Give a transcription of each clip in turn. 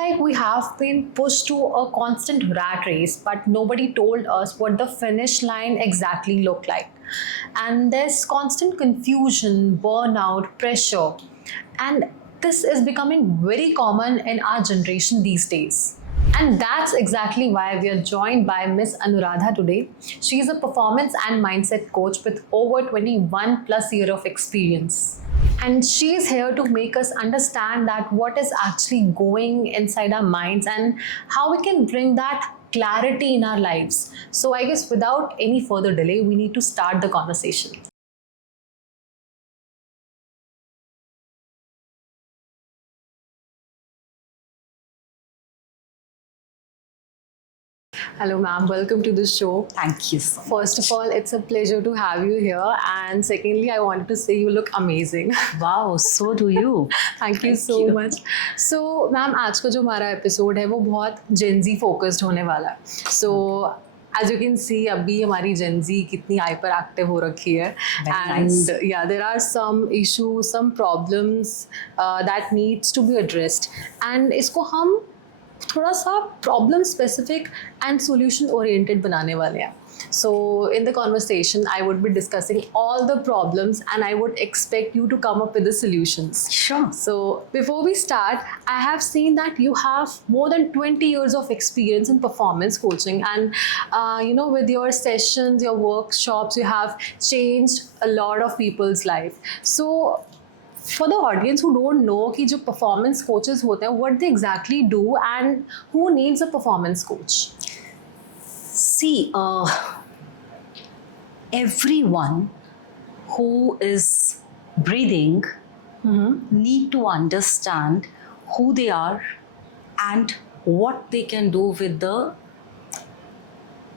like we have been pushed to a constant rat race, but nobody told us what the finish line exactly looked like. And there's constant confusion, burnout, pressure, and this is becoming very common in our generation these days. And that's exactly why we are joined by Miss Anuradha today. She is a performance and mindset coach with over 21 plus year of experience. And she is here to make us understand that what is actually going inside our minds and how we can bring that clarity in our lives. So I guess without any further delay, we need to start the conversation. Hello, ma'am. Welcome to the show. Thank you so much. First of all, it's a pleasure to have you here. And secondly, I wanted to say you look amazing. Wow, so do you. Thank you so much. So, ma'am, आज का जो हमारा episode है वो बहुत Gen Z focused होने वाला है. So, as you can see, अभी हमारी Gen Z कितनी hyper active हो रखी है. Very And nice. yeah, there are some issues, some problems that needs to be addressed. And इसको हम थोड़ा सा problem specific and solution oriented बनाने वाले हैं. So in the conversation, I would be discussing all the problems and I would expect you to come up with the solutions. Sure. So before we start, I have seen that you have more than 20 years of experience in performance coaching, and with your sessions, your workshops, you have changed a lot of people's life. So for the audience who don't know कि जो performance coaches होते हैं, what they exactly do and who needs a performance coach? See, everyone who is breathing need to understand who they are and what they can do with the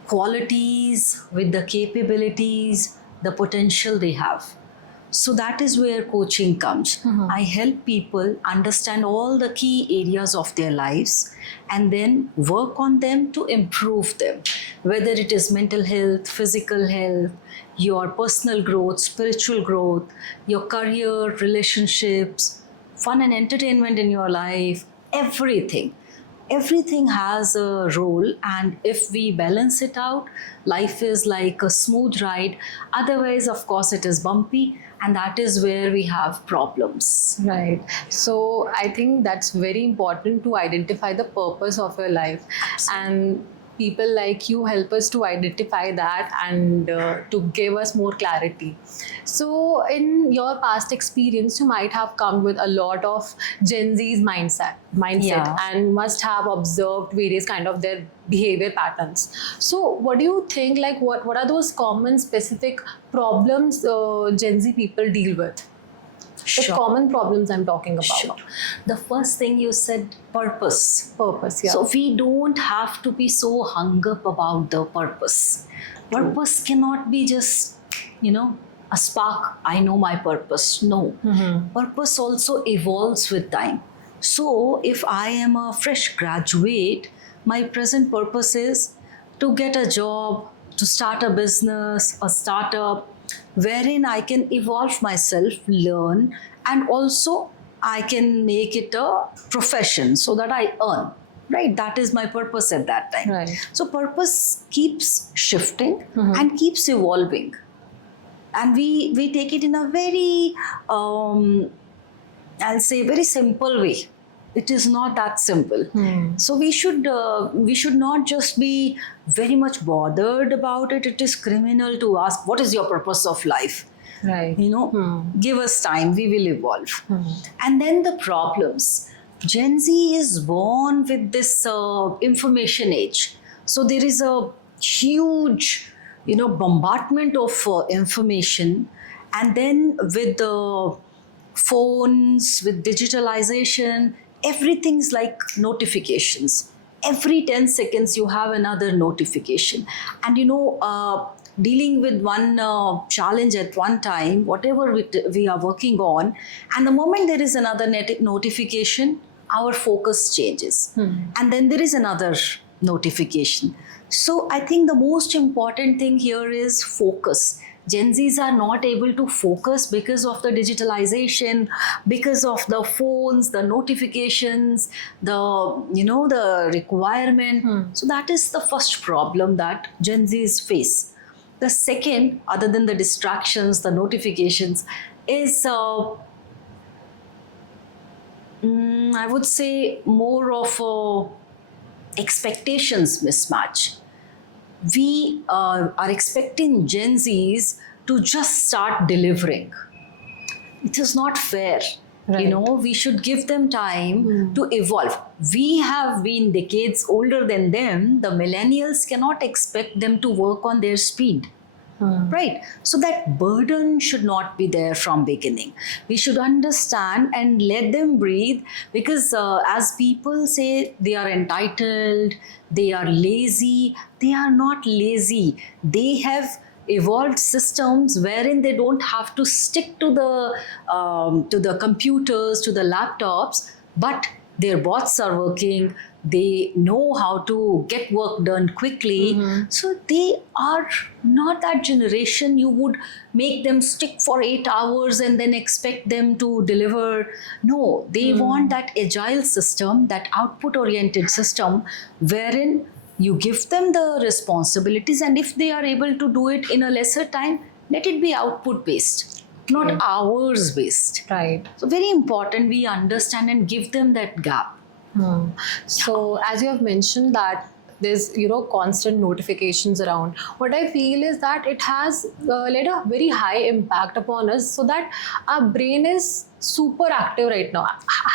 qualities, with the capabilities, the potential they have. So that is where coaching comes. I help people understand all the key areas of their lives and then work on them to improve them. Whether it is mental health, physical health, your personal growth, spiritual growth, your career, relationships, fun and entertainment in your life, everything. Everything has a role, and if we balance it out, life is like a smooth ride. Otherwise, of course, it is bumpy, and that is where we have problems. Right. So I think that's very important to identify the purpose of your life. And people like you help us to identify that and to give us more clarity. So in your past experience, you might have come with a lot of Gen Z's mindset Yeah. and must have observed various kind of their behavior patterns. So what do you think, like what are those common specific problems Gen Z people deal with? The common problems I'm talking about. Sure. The first thing you said, purpose. Purpose, yeah. So we don't have to be so hung up about the purpose. Purpose cannot be just, a spark. I know my purpose. No. Purpose also evolves with time. So if I am a fresh graduate, my present purpose is to get a job, to start a business, a startup, wherein I can evolve myself, learn, and also I can make it a profession so that I earn. Right? That is my purpose at that time. Right. So purpose keeps shifting and keeps evolving. And we take it in a very, I'll say, very simple way. It is not that simple. So we should not just be very much bothered about it. It is criminal to ask, what is your purpose of life? Right. Give us time, we will evolve. And then the problems. Gen Z is born with this information age. So there is a huge, bombardment of information. And then with the phones, with digitalization, everything's like notifications. Every 10 seconds you have another notification. And dealing with one challenge at one time, whatever we are working on, and the moment there is another notification, our focus changes. And then there is another notification. So I think the most important thing here is focus. Gen Zs are not able to focus because of the digitalization, because of the phones, the notifications, the requirement. So that is the first problem that Gen Zs face. The second, other than the distractions, the notifications, is I would say more of a expectations mismatch. We are expecting Gen Zs to just start delivering. It is not fair. Right. We should give them time to evolve. We have been decades older than them. The millennials cannot expect them to work on their speed. Right? So that burden should not be there from beginning. We should understand and let them breathe, because as people say they are entitled, they are lazy. They are not lazy. They have evolved systems wherein they don't have to stick to the computers, to the laptops, but their bots are working. They know how to get work done quickly. So they are not that generation you would make them stick for 8 hours and then expect them to deliver. No, they want that agile system, that output oriented system, wherein you give them the responsibilities, and if they are able to do it in a lesser time, let it be output based, not hours based. Right. So very important we understand and give them that gap. So as you have mentioned that there's constant notifications around, what I feel is that it has led a very high impact upon us, so that our brain is super active right now,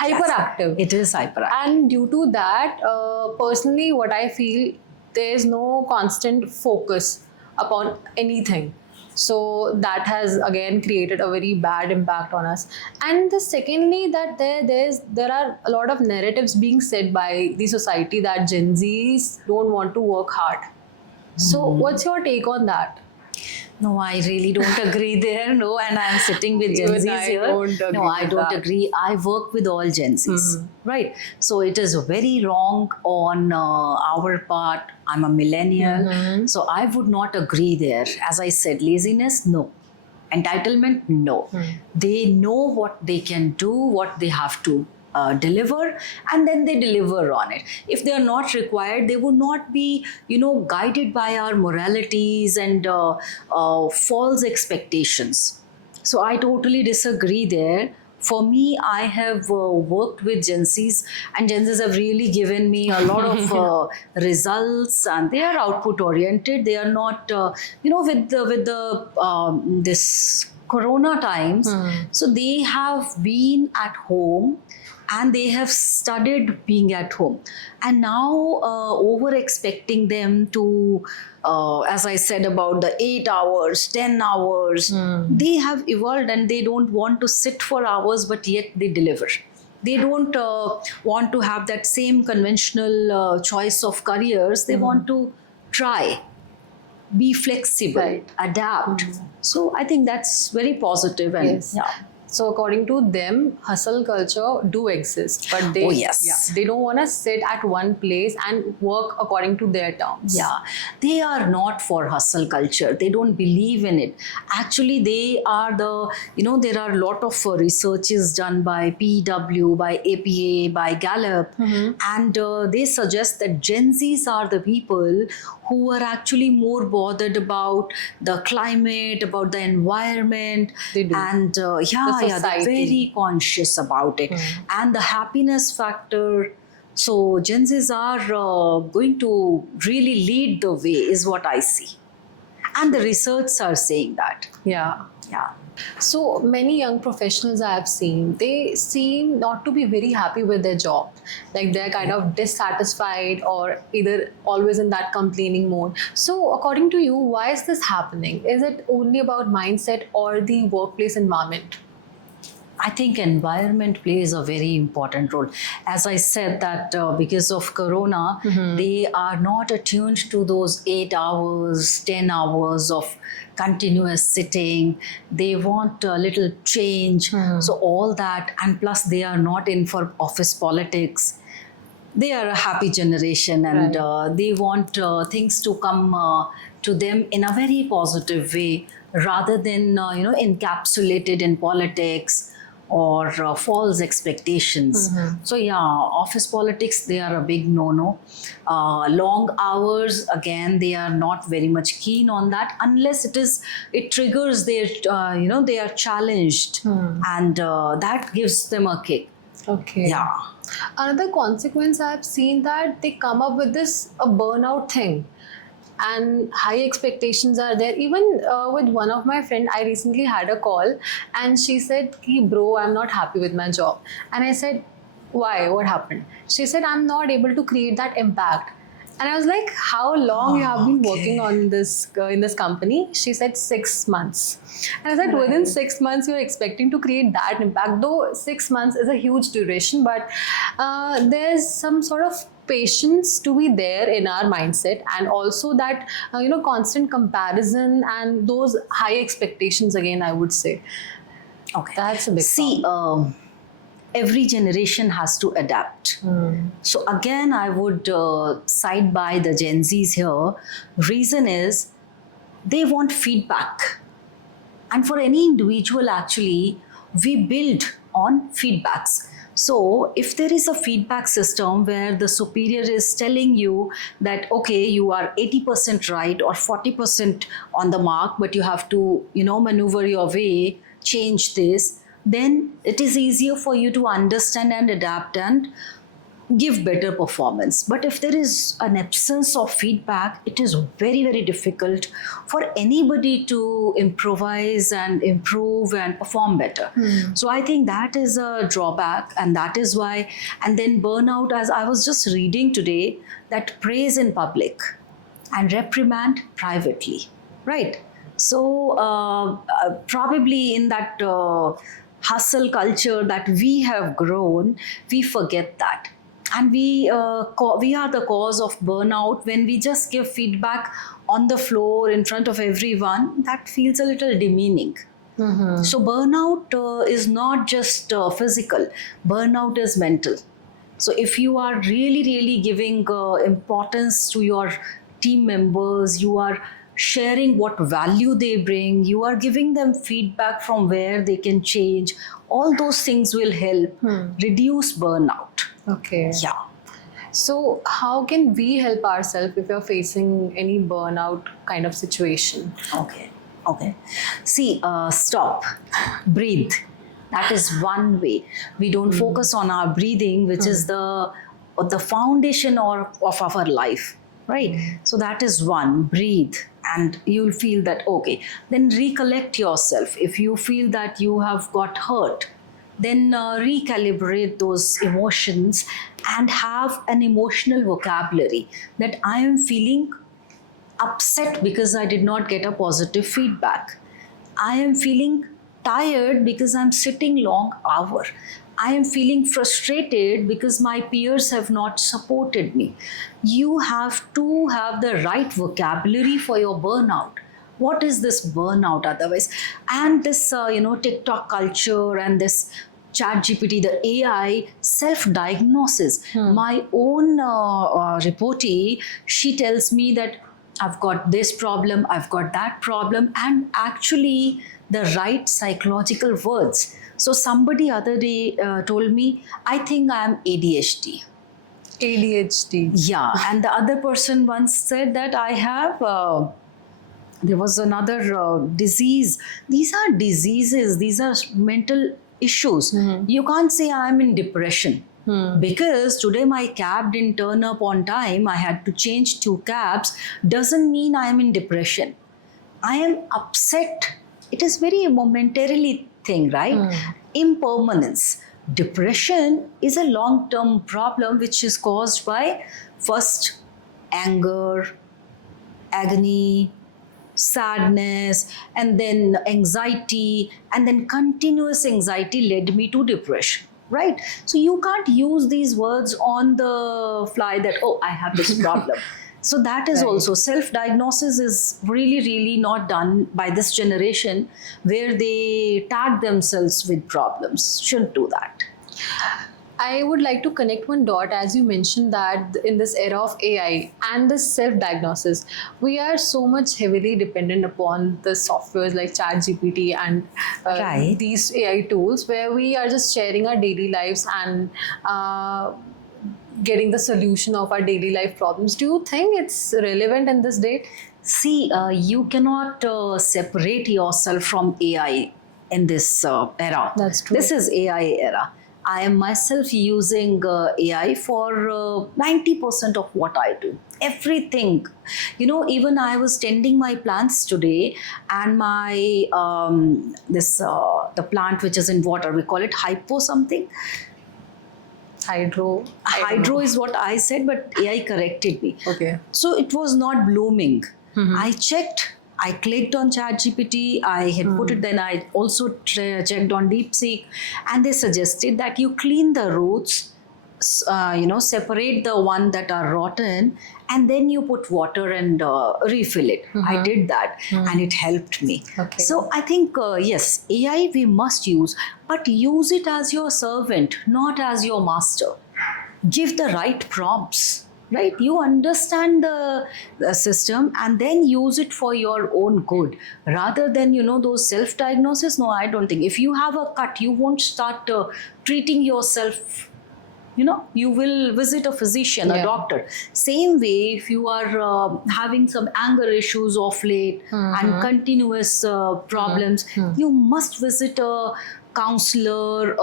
hyperactive. It is hyperactive. And due to that, personally what I feel, there's no constant focus upon anything. So that has again created a very bad impact on us. And the secondly, that there are a lot of narratives being said by the society that Gen Zs don't want to work hard. So what's your take on that? No, I really don't agree there. No, and I'm sitting with Gen Even Zs I here. don't agree No, I with don't that. agree. I work with all Gen Zs, right? So it is very wrong on our part. I'm a millennial, so I would not agree there. As I said, laziness, no. Entitlement, no. They know what they can do, what they have to deliver, and then they deliver on it. If they are not required, they would not be guided by our moralities and false expectations. So I totally disagree there. For me, I have worked with Gen Zs, and Gen Zs have really given me a lot of results, and they are output oriented. They are not with the this corona times. So they have been at home and they have studied being at home, and now over expecting them to as I said about the 8 hours, 10 hours, they have evolved and they don't want to sit for hours, but yet they deliver. They don't want to have that same conventional choice of careers. They want to try, be flexible, Right. adapt. So I think that's very positive. And Yes. So according to them, hustle culture do exist, but they Oh, yes. they don't want to sit at one place and work according to their terms. Yeah, they are not for hustle culture. They don't believe in it. Actually, they are there are a lot of researches done by PW, by APA, by Gallup, and they suggest that Gen Zs are the people who are actually more bothered about the climate, about the environment. They do. And they're society. very conscious about it. And the happiness factor. So Gen Zs are going to really lead the way, is what I see. And the research are saying that. Yeah. Yeah. So many young professionals I have seen, they seem not to be very happy with their job. Like they're kind of dissatisfied or either always in that complaining mode. So according to you, why is this happening? Is it only about mindset or the workplace environment? I think environment plays a very important role. As I said that because of Corona, they are not attuned to those 8 hours, 10 hours of continuous sitting. They want a little change. So all that, and plus they are not in for office politics. they are a happy generation, and Right. they want things to come to them in a very positive way, rather than encapsulated in politics or false expectations. So yeah, office politics, they are a big no-no. Long hours, again, they are not very much keen on that, unless it triggers their they are challenged, and that gives them a kick. Okay. Yeah. Another consequence I've seen that they come up with this a burnout thing, and high expectations are there. Even with one of my friend, I recently had a call, and she said, "Ki bro, I'm not happy with my job," and I said, "Why? What happened?" She said, "I'm not able to create that impact." And I was like, "How long you have been working on this in this company?" She said 6 months. And I said, "Within 6 months, you're expecting to create that impact." Though 6 months is a huge duration, but there's some sort of patience to be there in our mindset, and also that constant comparison and those high expectations. Again, I would say Okay. that's a big See, problem. every generation has to adapt. So again, I would side by the Gen Zs here. Reason is they want feedback. And for any individual, actually, we build on feedbacks. So if there is a feedback system where the superior is telling you that, okay, you are 80% right or 40% on the mark, but you have to, maneuver your way, change this, then it is easier for you to understand and adapt and give better performance. But if there is an absence of feedback, it is very, very difficult for anybody to improvise and improve and perform better. So I think that is a drawback, and that is why. And then burnout, as I was just reading today, that praise in public and reprimand privately, right? So probably in that hustle culture that we have grown, we forget that, and we are the cause of burnout when we just give feedback on the floor in front of everyone. That feels a little demeaning. So burnout is not just physical, burnout is mental. So if you are really, really giving importance to your team members, you are sharing what value they bring, you are giving them feedback from where they can change, all those things will help reduce burnout. Okay. Yeah. So how can we help ourselves if you're facing any burnout kind of situation? Okay. Okay. See, stop, breathe. That is one way. We don't focus on our breathing, which is the foundation of our life, right? So that is one. Breathe, and you'll feel that okay. Then recollect yourself. If you feel that you have got hurt, then recalibrate those emotions and have an emotional vocabulary that I am feeling upset because I did not get a positive feedback. I am feeling tired because I'm sitting long hour. I am feeling frustrated because my peers have not supported me. You have to have the right vocabulary for your burnout. What is this burnout otherwise? And this TikTok culture and this chat gpt, the AI self-diagnosis. My own reportee, she tells me that I've got this problem, I've got that problem, and actually the right psychological words. So somebody other day told me, I think I'm ADHD. ADHD. Yeah, and the other person once said that I have there was another disease. These are diseases, these are mental issues. You can't say I'm in depression. Because today my cab didn't turn up on time, I had to change 2 cabs, doesn't mean I am in depression. I am upset. It is very momentarily thing, right? Impermanence. Depression is a long-term problem which is caused by first anger, agony, sadness, and then anxiety, and then continuous anxiety led me to depression, right? So you can't use these words on the fly that, oh, I have this problem. So that is also self-diagnosis is really, really not done by this generation, where they tag themselves with problems. Shouldn't do that. I would like to connect one dot as you mentioned that in this era of AI and this self diagnosis, we are so much heavily dependent upon the softwares like ChatGPT and Right. these AI tools where we are just sharing our daily lives and getting the solution of our daily life problems. Do you think it's relevant in this date? See, you cannot separate yourself from AI in this era. That's true. This is AI era. I am myself using AI for 90% of what I do. Everything. Even I was tending my plants today, and my the plant which is in water, we call it hypo something. Hydro. I don't Hydro know. is what I said, but AI corrected me. Okay. So it was not blooming. I checked. I clicked on ChatGPT. I had put it. Then I also checked on DeepSeek, and they suggested that you clean the roots. Separate the one that are rotten, and then you put water and refill it. I did that, and it helped me. Okay. So I think yes, AI we must use, but use it as your servant, not as your master. Give the right prompts, right? You understand the system and then use it for your own good rather than those self-diagnosis. No, I don't think. If you have a cut, you won't start treating yourself. You will visit a physician, a Yeah. doctor. Same way, if you are having some anger issues of late and continuous problems, you must visit a counselor,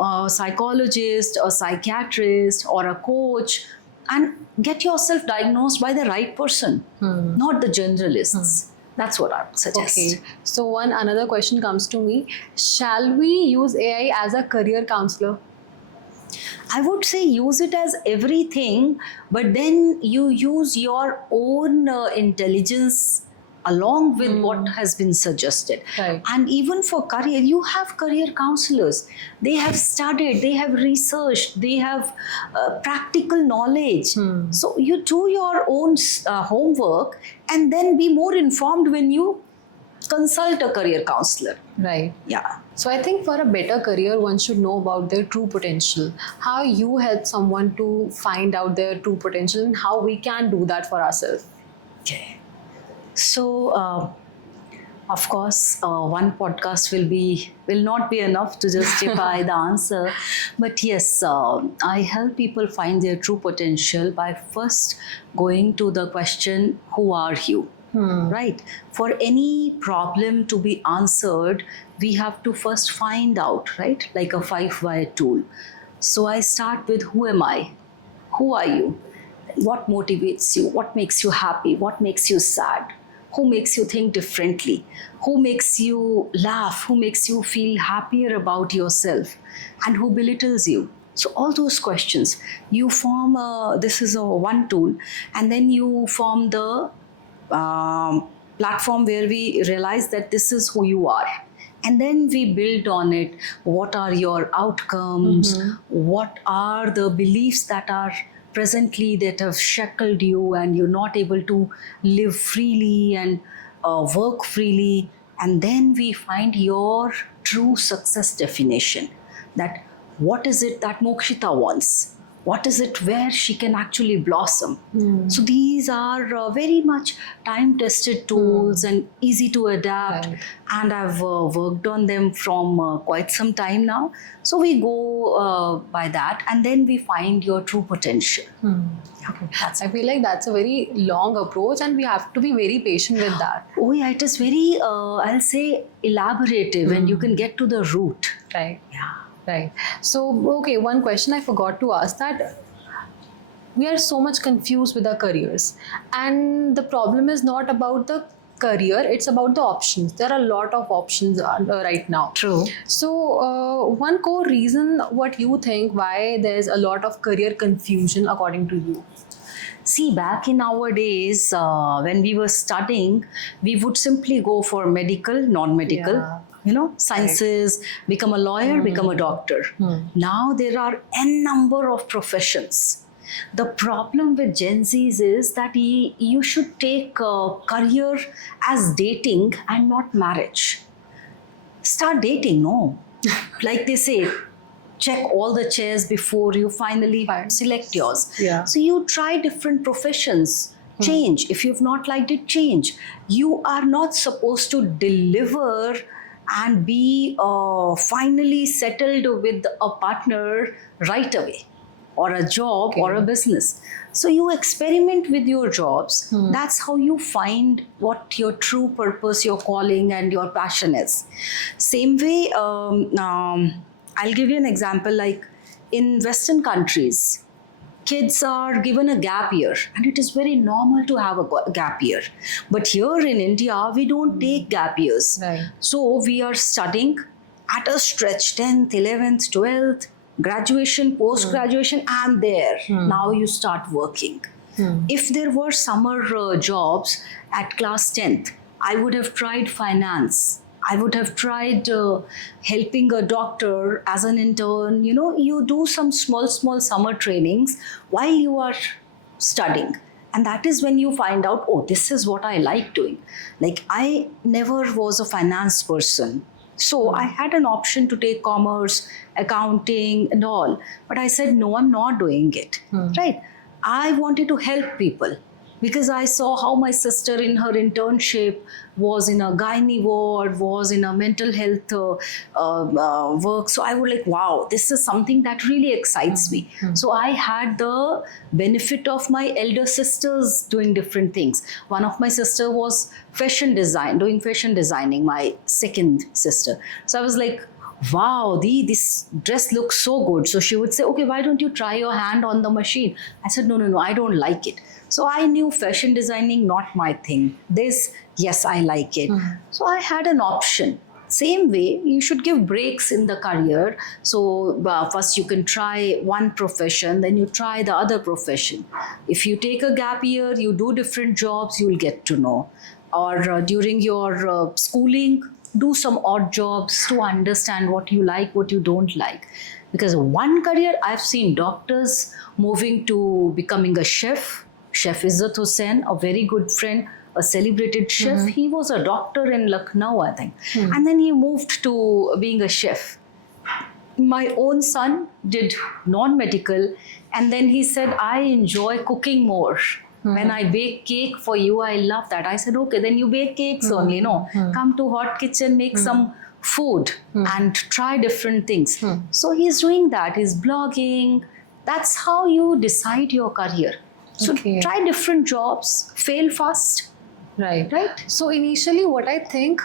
a psychologist, a psychiatrist, or a coach, and get yourself diagnosed by the right person, not the generalists. That's what I would suggest. Okay. So one another question comes to me. Shall we use AI as a career counselor? I would say use it as everything, but then you use your own intelligence along with what has been suggested. Right. And even for career, you have career counselors. They have studied, they have researched, they have practical knowledge. So you do your own homework and then be more informed when you consult a career counselor. Right. Yeah. So I think for a better career, one should know about their true potential. How you help someone to find out their true potential and how we can do that for ourselves. Okay. So, of course, one podcast will not be enough to justify the answer. But yes, I help people find their true potential by first going to the question, who are you? Right? For any problem to be answered, we have to first find out, right? Like a 5 why tool. So I start with, who am I? Who are you? What motivates you? What makes you happy? What makes you sad? Who makes you think differently? Who makes you laugh? Who makes you feel happier about yourself? And who belittles you? So all those questions, you form this is a one tool, and then you form the platform where we realize that this is who you are. And then we build on it. What are your outcomes? What are the beliefs that are presently that have shackled you and you're not able to live freely and work freely? And then we find your true success definition. That what is it that Mokshita wants? What is it where she can actually blossom? So these are very much time-tested tools and easy to adapt. Right. And I've worked on them from quite some time now. So we go by that, and then we find your true potential. Okay. I feel like that's a very long approach and we have to be very patient with that. Oh yeah, it is very, I'll say, elaborative, and you can get to the root. Right. Yeah. Right. So, okay, one question I forgot to ask, that we are so much confused with our careers. And the problem is not about the career, it's about the options. There are a lot of options right now. True. So, one core reason what you think why there's a lot of career confusion according to you? See, back in our days, when we were studying, we would simply go for medical, non-medical. Yeah. Sciences, become a lawyer, become a doctor. Now there are n number of professions. The problem with Gen Zs is that you should take career as dating and not marriage. Start dating, no. Like they say, check all the chairs before you finally select yours. Yeah. So you try different professions, change. If you've not liked it, change. You are not supposed to deliver and be finally settled with a partner right away, or a job or a business. So you experiment with your jobs. That's how you find what your true purpose, your calling, and your passion is. Same way, I'll give you an example. Like in Western countries, kids are given a gap year, and it is very normal to have a gap year. But here in India, we don't take gap years. Right. So we are studying at a stretch, 10th, 11th, 12th, graduation, post-graduation, and there. Now you start working. If there were summer jobs at class 10th, I would have tried finance. I would have tried helping a doctor as an intern. You know, you do some small summer trainings while you are studying. And that is when you find out, oh, this is what I like doing. Like, I never was a finance person. So I had an option to take commerce, accounting, and all. But I said, no, I'm not doing it. Right? I wanted to help people, because I saw how my sister in her internship was in a gynae ward, was in a mental health work. So I was like, wow, this is something that really excites me. So I had the benefit of my elder sisters doing different things. One of my sister was doing fashion designing, my second sister. So I was like, wow, this dress looks so good. So she would say, okay, why don't you try your hand on the machine? I said, no, I don't like it. So I knew fashion designing, not my thing. This, yes, I like it. So I had an option. Same way, you should give breaks in the career. So first you can try one profession, then you try the other profession. If you take a gap year, you do different jobs, you'll get to know. Or during your schooling, do some odd jobs to understand what you like, what you don't like. Because one career, I've seen doctors moving to becoming a chef. Chef Izzat Hussain, a very good friend, a celebrated chef. He was a doctor in Lucknow, I think. And then he moved to being a chef. My own son did non-medical, and then he said, I enjoy cooking more. When I bake cake for you, I love that. I said, okay, then you bake cakes only. No, come to hot kitchen, make some food and try different things. So he's doing that. He's blogging. That's how you decide your career. So try different jobs, fail fast. Right. So initially, what I think,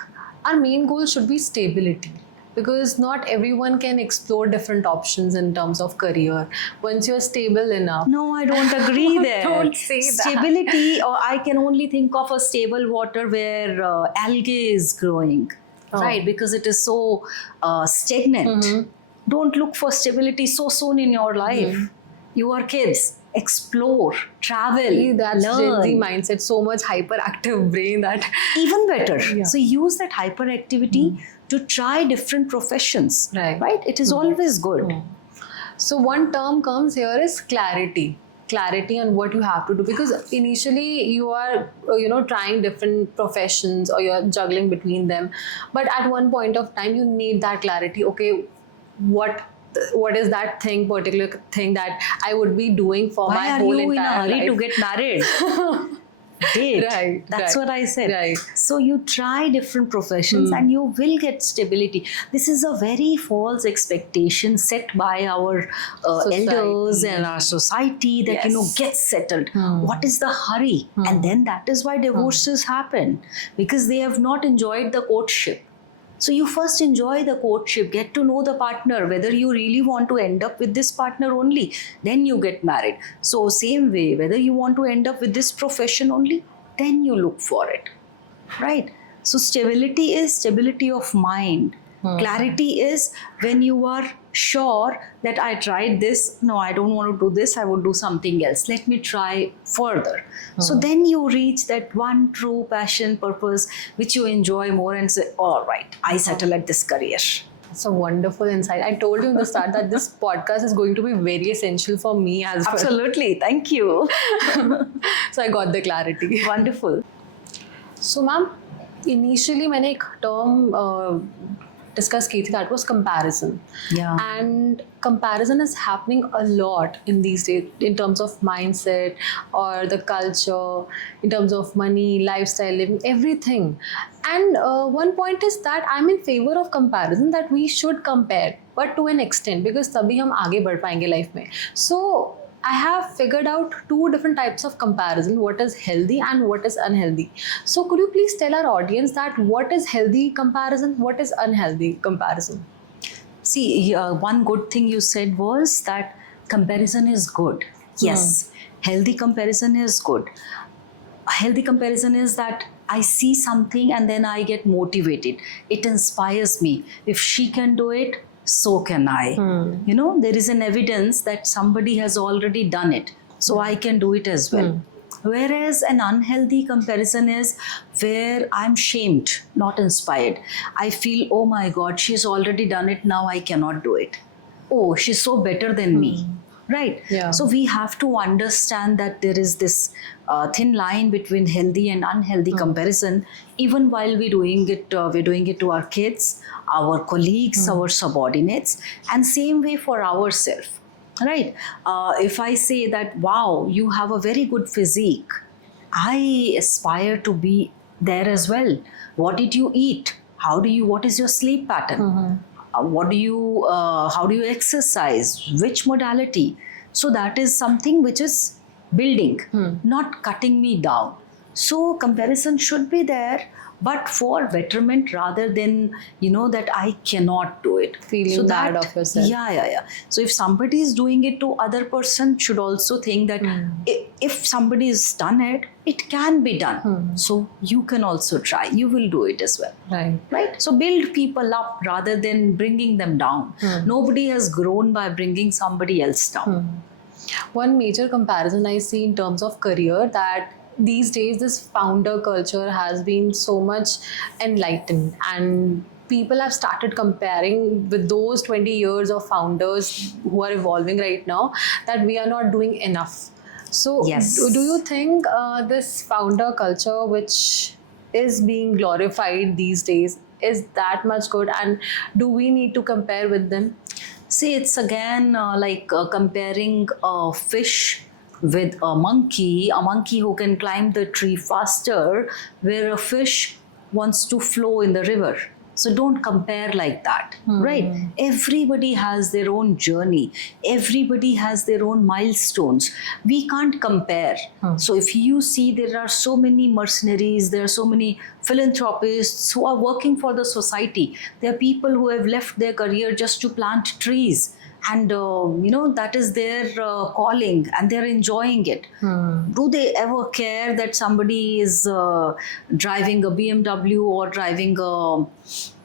our main goal should be stability. Because not everyone can explore different options in terms of career. Once you're stable enough. No, I don't agree there. Don't say that. Stability, or I can only think of a stable water where algae is growing, right? Because it is so stagnant. Don't look for stability so soon in your life. You are kids. Explore, travel, That's learn. Gen Z mindset, so much hyperactive brain that... Even better. So use that hyperactivity to try different professions, right? It is always good. So one term comes here is clarity on what you have to do, because initially you are trying different professions, or you're juggling between them, but at one point of time you need that clarity. Okay, what is that particular thing that I would be doing for my whole entire life? Why are you in a hurry to get married? Date. That's what I said. Right. So you try different professions and you will get stability. This is a very false expectation set by our elders and our society that, get settled. What is the hurry? And then that is why divorces happen, because they have not enjoyed the courtship. So you first enjoy the courtship, get to know the partner, whether you really want to end up with this partner only, then you get married. So same way, whether you want to end up with this profession only, then you look for it, right? So stability is stability of mind. Clarity is when you are sure that I tried this, no, I don't want to do this, I would do something else. Let me try further. So then you reach that one true passion, purpose, which you enjoy more and say, all right, I settle at this career. It's a wonderful insight. I told you in the start that this podcast is going to be very essential for me as well. Absolutely. Thank you. So I got the clarity. Wonderful. So ma'am, initially मैंने एक term discuss की थी, that was comparison. Yeah. And comparison is happening a lot in these days in terms of mindset or the culture, in terms of money, lifestyle, living, everything. And one point is that I'm in favor of comparison, that we should compare, but to an extent, because तभी हम आगे बढ़ पाएंगे life में. So I have figured out two different types of comparison, what is healthy and what is unhealthy. So could you please tell our audience that what is healthy comparison, what is unhealthy comparison? See, one good thing you said was that comparison is good. Yes, healthy comparison is good. A healthy comparison is that I see something and then I get motivated. It inspires me. If she can do it, so can I. You know, there is an evidence that somebody has already done it, so I can do it as well. Whereas an unhealthy comparison is where I'm shamed, not inspired. I feel, oh my God, she's already done it, now I cannot do it. Oh, she's so better than me. Right? Yeah. So we have to understand that there is this thin line between healthy and unhealthy comparison. Even while we're doing it to our kids, our colleagues, our subordinates, and same way for ourselves. Right? If I say that, wow, you have a very good physique, I aspire to be there as well. What did you eat? What is your sleep pattern? How do you exercise? Which modality? So that is something which is building, not cutting me down. So comparison should be there, but for betterment rather than, that I cannot do it. Feeling bad of yourself. Yeah. So if somebody is doing it to other person, should also think that if somebody has done it, it can be done. So you can also try. You will do it as well. Right? So build people up rather than bringing them down. Nobody has grown by bringing somebody else down. One major comparison I see in terms of career, that these days this founder culture has been so much enlightened, and people have started comparing with those 20 years of founders who are evolving right now, that we are not doing enough. So Yes. do you think this founder culture which is being glorified these days is that much good, and do we need to compare with them? See, it's again like comparing a fish with a monkey who can climb the tree faster, where a fish wants to flow in the river. So don't compare like that, right? Everybody has their own journey. Everybody has their own milestones. We can't compare. So if you see, there are so many mercenaries, there are so many philanthropists who are working for the society. There are people who have left their career just to plant trees. And that is their calling, and they're enjoying it. Do they ever care that somebody is driving a BMW or driving a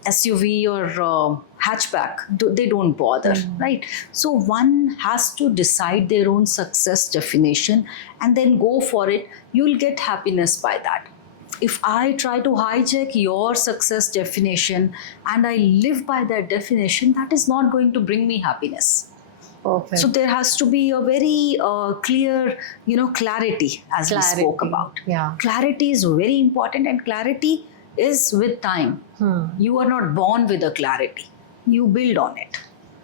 SUV or hatchback? They don't bother, right? So one has to decide their own success definition and then go for it. You'll get happiness by that. If I try to hijack your success definition and I live by that definition, that is not going to bring me happiness. Perfect. So there has to be a very clear, clarity, as we spoke about. Yeah. Clarity is very important, and clarity is with time. You are not born with a clarity. You build on it.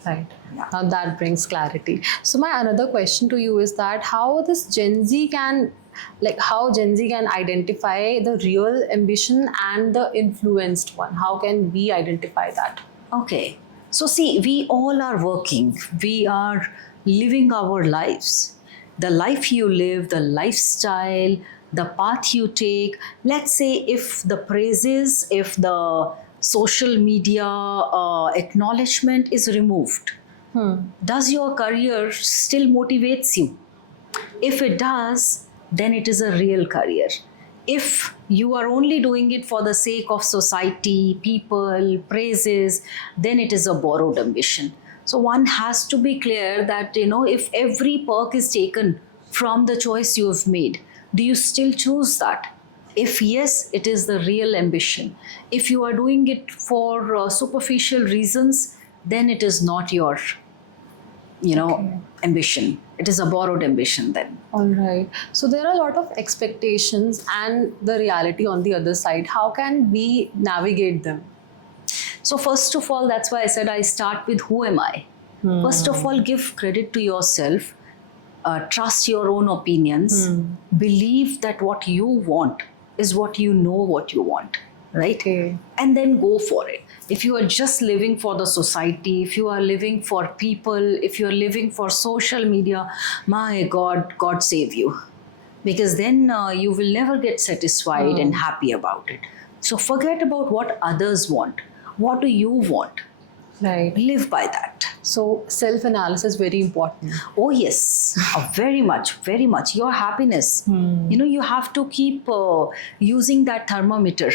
Right. Yeah. Now that brings clarity. So my another question to you is that how Gen Z can identify the real ambition and the influenced one? How can we identify that? Okay. So see, we all are working. We are living our lives. The life you live, the lifestyle, the path you take. Let's say if the praises, if the social media acknowledgement is removed, does your career still motivates you? If it does, then it is a real career. If you are only doing it for the sake of society, people, praises, then it is a borrowed ambition. So one has to be clear that, if every perk is taken from the choice you have made, do you still choose that? If yes, it is the real ambition. If you are doing it for superficial reasons, then it is not your, ambition. It is a borrowed ambition then. All right. So there are a lot of expectations and the reality on the other side. How can we navigate them? So first of all, that's why I said I start with who am I? First of all, give credit to yourself. Trust your own opinions. Believe that what you want is what you know what you want, right? Okay. And then go for it. If you are just living for the society, if you are living for people, if you are living for social media, my God, God save you. Because then you will never get satisfied and happy about it. So forget about what others want. What do you want? Right. Live by that. So self-analysis is very important. Oh yes, very much, very much. Your happiness. You have to keep using that thermometer.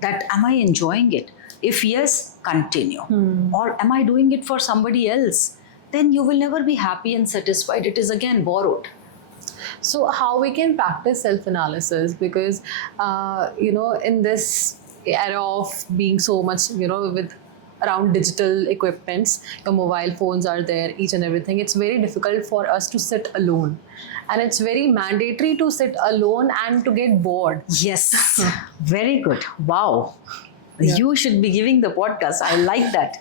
That am I enjoying it? If yes, continue. Or am I doing it for somebody else? Then you will never be happy and satisfied. It is again borrowed. So how we can practice self-analysis? Because in this era of being so much with around digital equipments, your mobile phones are there, each and everything, it's very difficult for us to sit alone, and it's very mandatory to sit alone and to get bored. Yes, very good. Wow. Yeah. You should be giving the podcast. I like that.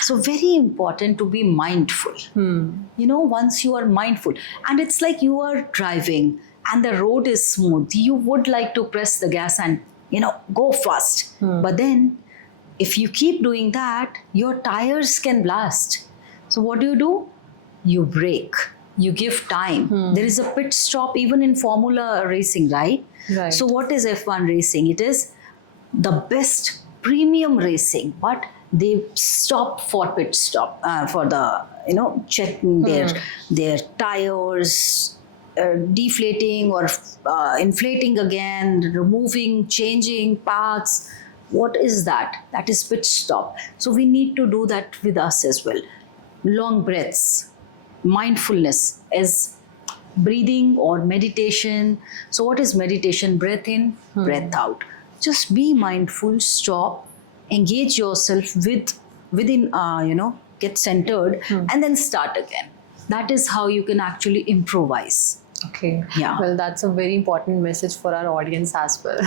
So very important to be mindful. Once you are mindful, and it's like you are driving and the road is smooth, you would like to press the gas and go fast. But then if you keep doing that, your tires can blast. So what do? You brake. You give time. There is a pit stop even in Formula racing, right? Right. So what is F1 racing? It is the best premium racing, but they stop for pit stop for the checking their tires, deflating or inflating again, removing, changing parts. What is that? That is pit stop. So we need to do that with us as well. Long breaths. Mindfulness is breathing or meditation. So what is meditation? Breath in, breath out. Just be mindful, stop, engage yourself within, get centered, and then start again. That is how you can actually improvise. Okay. Yeah. Well, that's a very important message for our audience as well.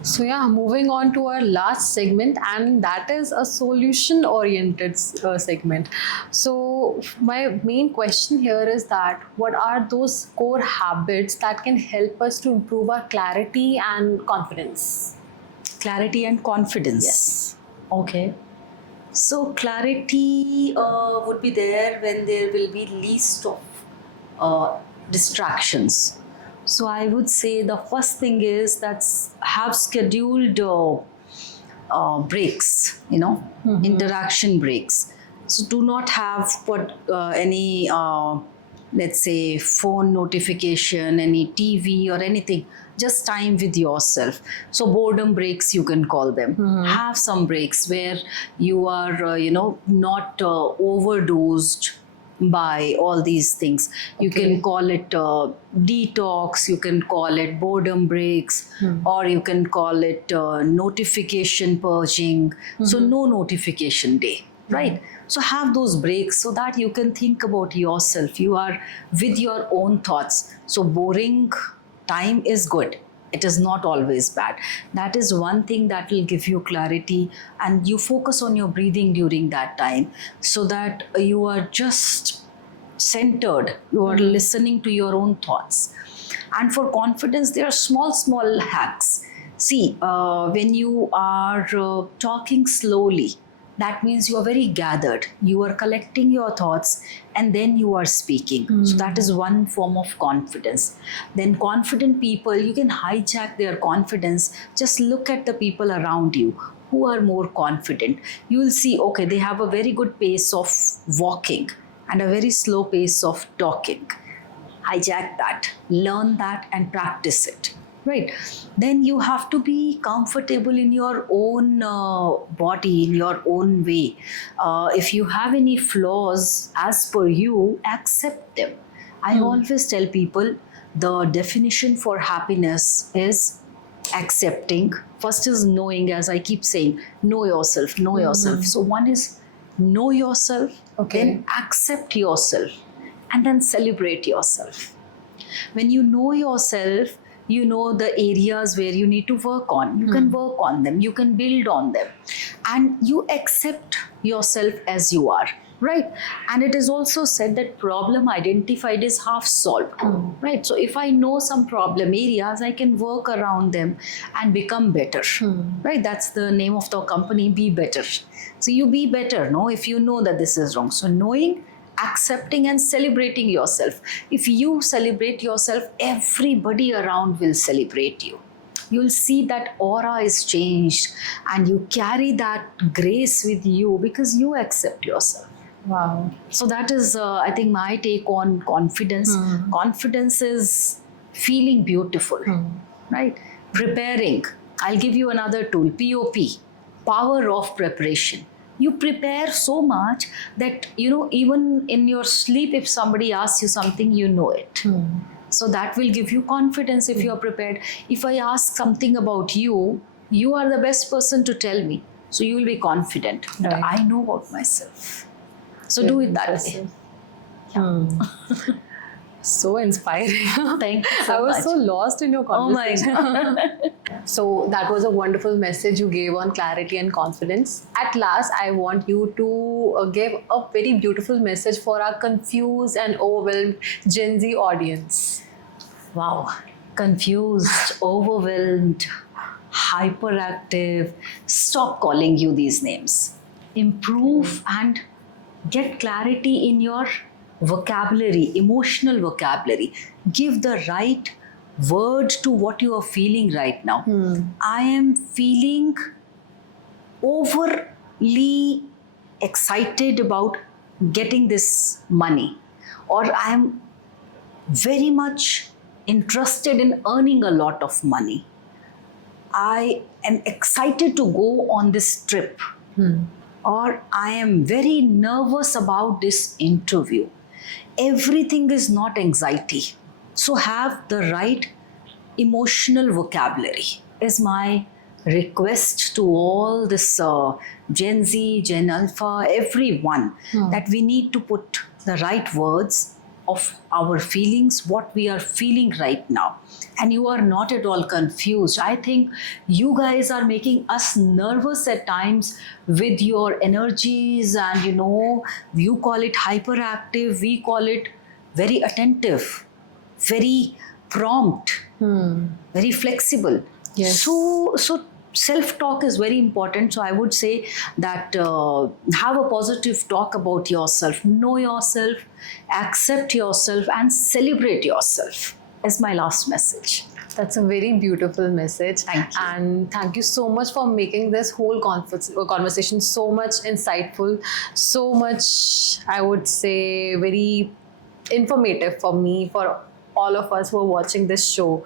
So moving on to our last segment, and that is a solution-oriented segment. So my main question here is that what are those core habits that can help us to improve our clarity and confidence? Clarity and confidence. Yes. Okay. So clarity would be there when there will be least of distractions. So I would say the first thing is that have scheduled breaks, interaction breaks. So do not have any, let's say, phone notification, any TV or anything. Just time with yourself. So boredom breaks, you can call them. Have some breaks where you are, not overdosed by all these things. You can call it detox, you can call it boredom breaks, or you can call it notification purging. So no notification day, right? So have those breaks so that you can think about yourself. You are with your own thoughts. So boring time is good. It is not always bad. That is one thing that will give you clarity, and you focus on your breathing during that time so that you are just centered. You are listening to your own thoughts. And for confidence, there are small hacks. See, when you are talking slowly, that means you are very gathered. You are collecting your thoughts and then you are speaking. So that is one form of confidence. Then confident people, you can hijack their confidence. Just look at the people around you who are more confident. You will see, okay, they have a very good pace of walking and a very slow pace of talking. Hijack that, learn that and practice it. Right. Then you have to be comfortable in your own body, in your own way. If you have any flaws as per you, accept them. I always tell people the definition for happiness is accepting. First is knowing, as I keep saying, know yourself, know yourself. So one is know yourself, then accept yourself, and then celebrate yourself. When you know yourself, you know the areas where you need to work on. You can work on them. You can build on them. and you accept yourself as you are, right? And it is also said that problem identified is half solved, right? So if I know some problem areas, I can work around them and become better, right? That's the name of the company, Be Better. So you be better, no, if you know that this is wrong. So knowing, accepting and celebrating yourself. If you celebrate yourself, everybody around will celebrate you. You'll see that aura is changed and you carry that grace with you because you accept yourself. Wow. So that is, I think, my take on confidence. Confidence is feeling beautiful, right? Preparing. I'll give you another tool, POP, power of preparation. You prepare so much that, even in your sleep, if somebody asks you something, you know it. So that will give you confidence if you are prepared. If I ask something about you, you are the best person to tell me. So you will be confident that Right. I know about myself. So do it that way. So inspiring. Thank you so I was much. so lost in your Oh my conversation. God. So that was a wonderful message you gave on clarity and confidence. At last, I want you to give a very beautiful message for our confused and overwhelmed Gen Z audience. Wow. Confused, overwhelmed, hyperactive. Stop calling you these names. Improve and get clarity in your vocabulary, emotional vocabulary. Give the right word to what you are feeling right now. I am feeling overly excited about getting this money, or I am very much interested in earning a lot of money. I am excited to go on this trip, or I am very nervous about this interview. Everything is not anxiety. So have the right emotional vocabulary is my request to all this Gen Z, Gen Alpha, everyone, that we need to put the right words of our feelings, what we are feeling right now. And you are not at all confused. I think you guys are making us nervous at times with your energies, and you call it hyperactive, we call it very attentive, very prompt, very flexible. Yes. So self-talk is very important. So I would say that have a positive talk about yourself, know yourself, accept yourself, and celebrate yourself is my last message. That's a very beautiful message. Thank you. And thank you so much for making this whole conversation so much insightful, so much, I would say, very informative for me, for all of us who are watching this show.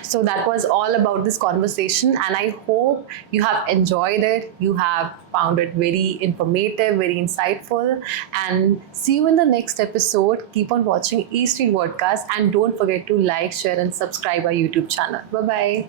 So that was all about this conversation, and I hope you have enjoyed it. You have found it very informative, very insightful, and see you in the next episode. Keep on watching EStreet Podcast, and don't forget to like, share, and subscribe our YouTube channel. Bye bye.